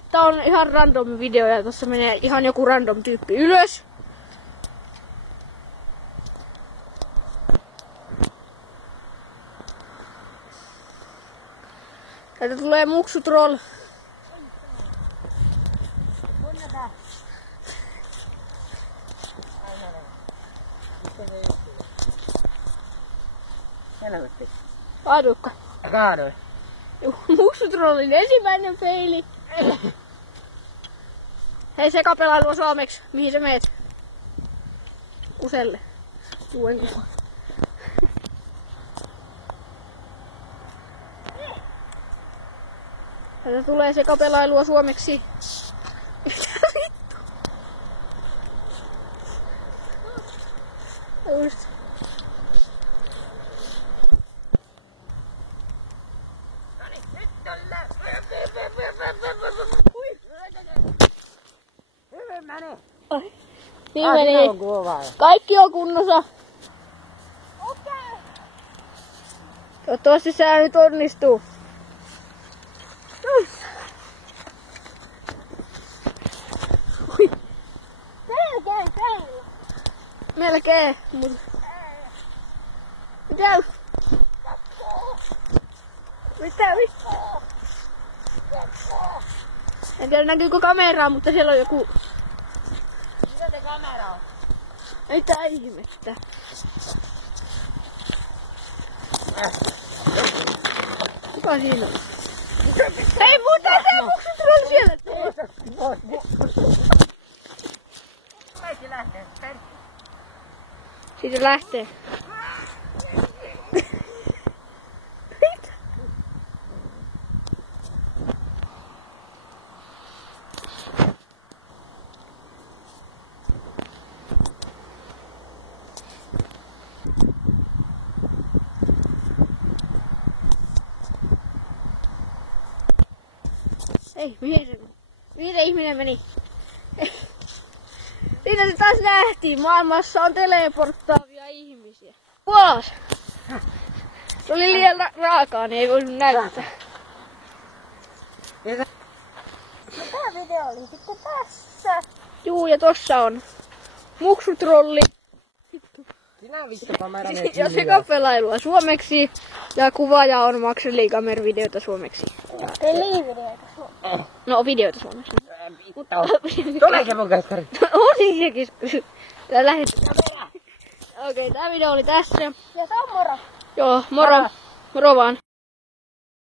Tää on ihan random video ja tossa menee ihan joku random tyyppi ylös. Täältä tulee muksutroll. Helvetti. Kaaduikka? Kaadoin. Muksutrollin ensimmäinen feili. Hei, sekapelailua suomeksi. Mihin sä meet? Kuselle. Tuen kuva. Täältä tulee sekapelailua suomeksi. Mitä vittu? Just. Hyvin meni. Niin meni. Kaikki on kunnossa. Okei. Toivottavasti se nyt onnistuu. Melkein feillä. Melkein, mut... Mitä? Mitä? En tiedä näkyykö kameraa, mutta siellä on joku... Mitä te kamera on? Mitä ihmettä? Kuka siinä on? Hei, mutta tää muksutroll siellä! Kaikki lähtee. Siitä lähtee. Ei, mihin se ihminen meni? Siinä se taas nähtiin. Maailmassa on teleporttaavia ihmisiä. Kuolas! Se oli liian raakaa, niin ei voinut näyttää. No tää video oli sitten tässä. Juu, ja tossa on muksutrolli. Sinä vittu kamera Ja sekapelailua suomeksi. Ja kuvaaja on Maxeli Gamer-videota suomeksi. Pelivideoita suomeksi. No, videoita suomeksi. Tuleekin mun käskäri. On sekin. Tää lähetetään. Okei, tää video oli tässä. Ja se on moro. Joo, moro. Moro vaan.